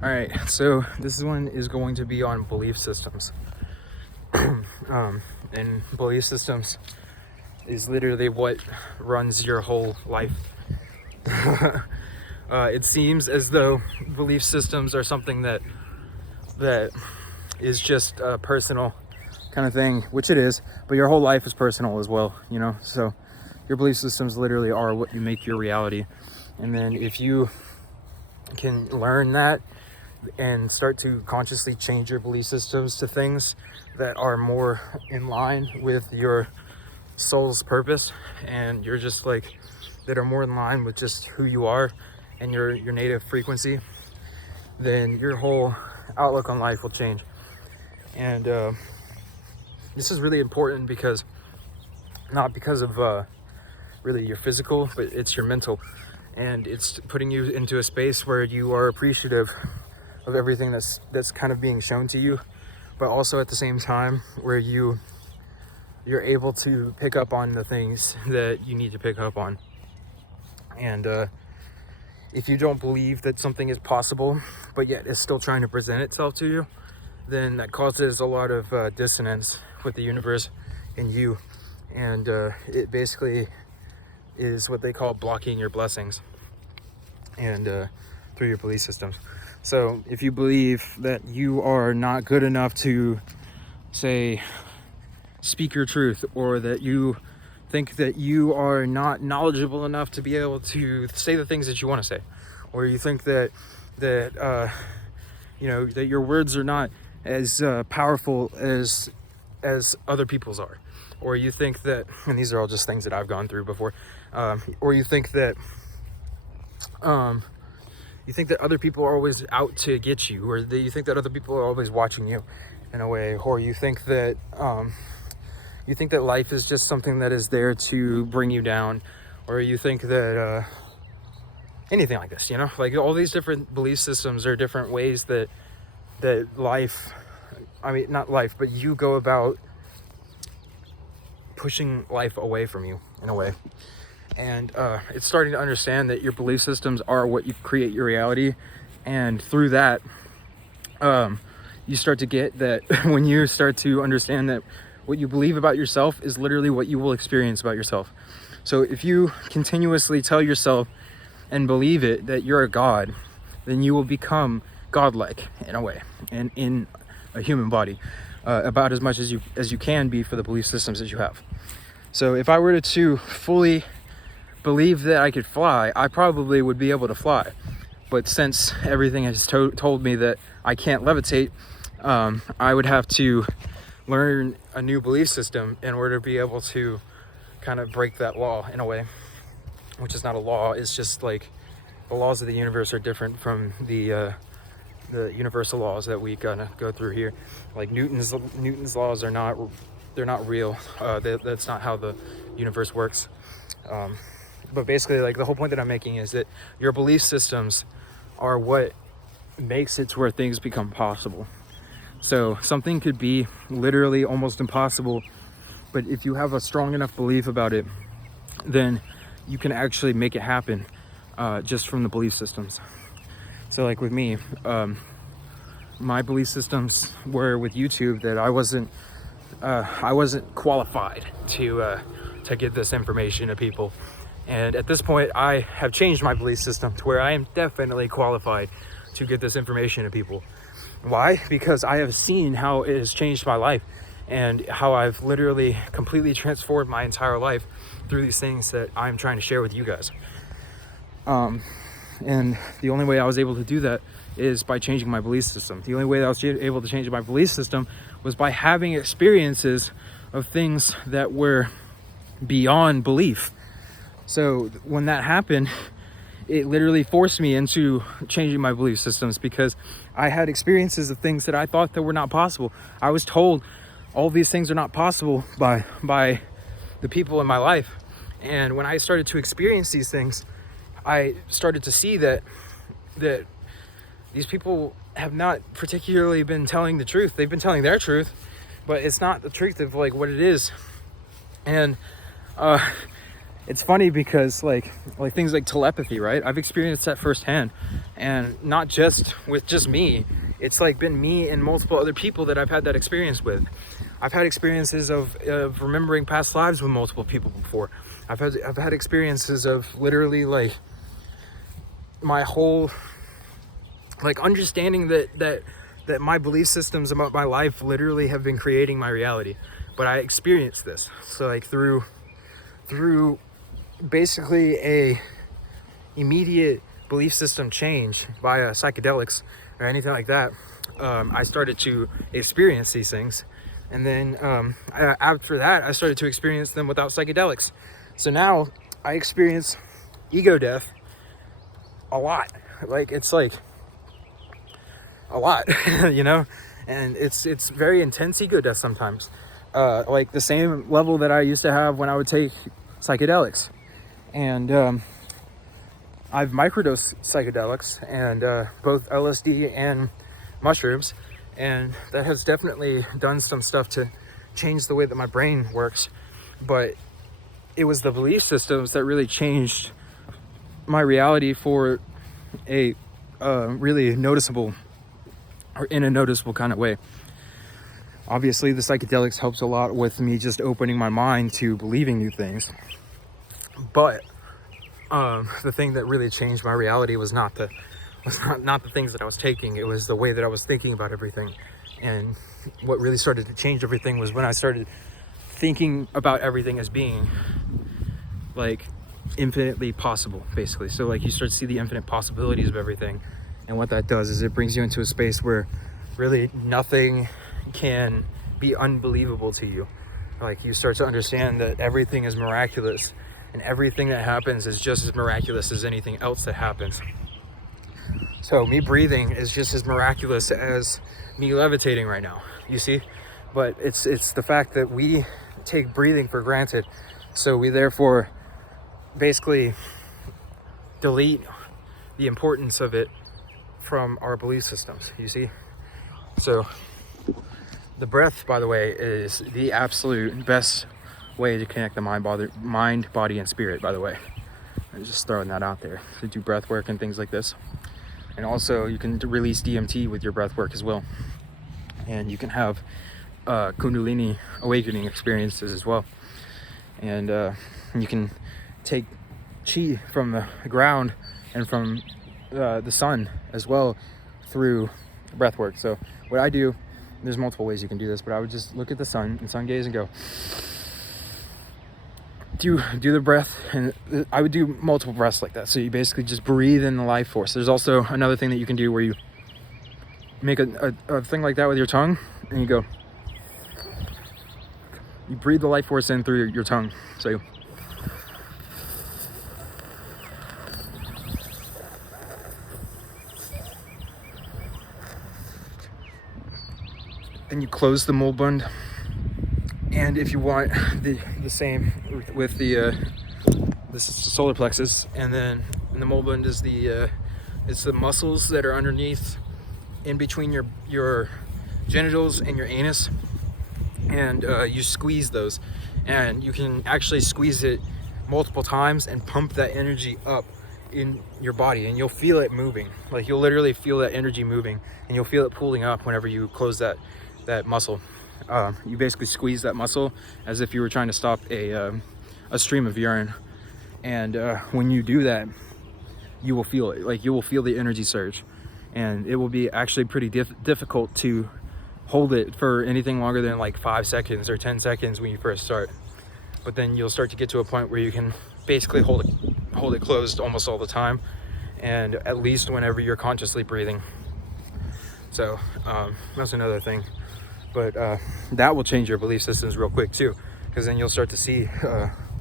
All right, so this one is going to be on belief systems. And belief systems is literally what runs your whole life. It seems as though belief systems are something that is just a personal kind of thing, which it is, but your whole life is personal as well, you know? So your belief systems literally are what you make your reality. And then if you can learn that and start to consciously change your belief systems to things that are more in line with your soul's purpose, and you're just like, that are more in line with just who you are and your native frequency, then your whole outlook on life will change. And this is really important because, not because of really your physical, but it's your mental, and it's putting you into a space where you are appreciative of everything that's kind of being shown to you, but also at the same time where you're able to pick up on the things that you need to pick up on. And if you don't believe that something is possible, but yet is still trying to present itself to you, then that causes a lot of dissonance with the universe and you. And it basically is what they call blocking your blessings, and through your belief systems. So if you believe that you are not good enough to, say, speak your truth, or that you think that you are not knowledgeable enough to be able to say the things that you want to say, or you think that you know, that your words are not as powerful as other people's are, or you think that, and these are all just things that I've gone through before, or you think that other people are always out to get you, or that you think that other people are always watching you in a way, or you think that life is just something that is there to bring you down, or you think that anything like this, you know, like all these different belief systems are different ways that life, I mean, not life, but you go about pushing life away from you in a way. And it's starting to understand that your belief systems are what you create your reality. And through that, you start to get that when you start to understand that what you believe about yourself is literally what you will experience about yourself. So if you continuously tell yourself and believe it that you're a god, then you will become godlike in a way, and in a human body, about as much as you can be for the belief systems that you have. So if I were to fully believe that I could fly, I probably would be able to fly. But since everything has told me that I can't levitate, I would have to learn a new belief system in order to be able to kind of break that law in a way, which is not a law. It's just like the laws of the universe are different from the universal laws that we gonna go through here. Like Newton's laws are not real. That's not how the universe works. But basically, like, the whole point that I'm making is that your belief systems are what makes it to where things become possible. So something could be literally almost impossible, but if you have a strong enough belief about it, then you can actually make it happen, just from the belief systems. So like with me, my belief systems were with YouTube that I wasn't qualified to get this information to people. And at this point, I have changed my belief system to where I am definitely qualified to get this information to people. Why? Because I have seen how it has changed my life, and how I've literally completely transformed my entire life through these things that I'm trying to share with you guys. And the only way I was able to do that is by changing my belief system. The only way that I was able to change my belief system was by having experiences of things that were beyond belief. So when that happened, it literally forced me into changing my belief systems, because I had experiences of things that I thought that were not possible. I was told all these things are not possible by the people in my life. And when I started to experience these things, I started to see that these people have not particularly been telling the truth. They've been telling their truth, but it's not the truth of like what it is. And it's funny because like things like telepathy, right? I've experienced that firsthand, and not just with just me. It's like been me and multiple other people that I've had that experience with. I've had experiences of remembering past lives with multiple people before. I've had experiences of literally like my whole like understanding that my belief systems about my life literally have been creating my reality. But I experienced this. So like through basically a immediate belief system change via psychedelics or anything like that, I started to experience these things. And then after that, I started to experience them without psychedelics. So now I experience ego death a lot. Like it's like a lot, you know, and it's very intense ego death sometimes. Like the same level that I used to have when I would take psychedelics. And I've microdosed psychedelics, and both LSD and mushrooms, and that has definitely done some stuff to change the way that my brain works. But it was the belief systems that really changed my reality for a really noticeable, or in a noticeable kind of way. Obviously, the psychedelics helps a lot with me just opening my mind to believing new things. But the thing that really changed my reality was not the things that I was taking. It was the way that I was thinking about everything. And what really started to change everything was when I started thinking about everything as being like infinitely possible, basically. So like you start to see the infinite possibilities of everything. And what that does is it brings you into a space where really nothing can be unbelievable to you. Like you start to understand that everything is miraculous, and everything that happens is just as miraculous as anything else that happens. So me breathing is just as miraculous as me levitating right now, you see? But it's the fact that we take breathing for granted. So we therefore basically delete the importance of it from our belief systems, you see? So the breath, by the way, is the absolute best way to connect the mind, body, and spirit, by the way. I'm just throwing that out there. To do breath work and things like this. And also you can release DMT with your breath work as well. And you can have Kundalini awakening experiences as well. And you can take chi from the ground and from the sun as well through breath work. So what I do, there's multiple ways you can do this, but I would just look at the sun and sun gaze and go do the breath. And I would do multiple breaths like that. So you basically just breathe in the life force. There's also another thing that you can do where you make a thing like that with your tongue, and you breathe the life force in through your tongue. So then you close the Mullbund, and if you want the same with the this is the solar plexus, and then in the Mullbund is it's the muscles that are underneath, in between your genitals and your anus, and you squeeze those, and you can actually squeeze it multiple times and pump that energy up in your body, and you'll feel it moving. Like you'll literally feel that energy moving, and you'll feel it pulling up whenever you close that muscle. You basically squeeze that muscle as if you were trying to stop a stream of urine, and when you do that, you will feel it. Like you will feel the energy surge, and it will be actually pretty difficult to hold it for anything longer than like 5 seconds or 10 seconds when you first start. But then you'll start to get to a point where you can basically hold it closed almost all the time, and at least whenever you're consciously breathing. So that's another thing. But that will change your belief systems real quick too, because then you'll start to see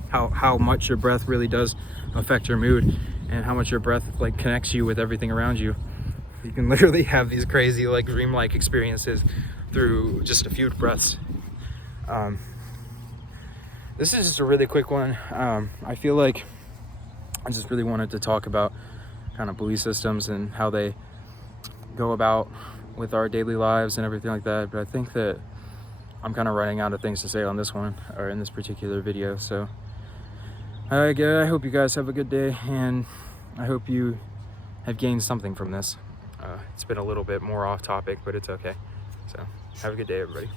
how much your breath really does affect your mood, and how much your breath like connects you with everything around you. You can literally have these crazy like dreamlike experiences through just a few breaths. This is just a really quick one. I feel like I just really wanted to talk about kind of belief systems and how they go about with our daily lives and everything like that. But I think that I'm kind of running out of things to say on this one, or in this particular video. So I hope you guys have a good day, and I hope you have gained something from this. It's been a little bit more off topic, but it's okay. So have a good day, everybody.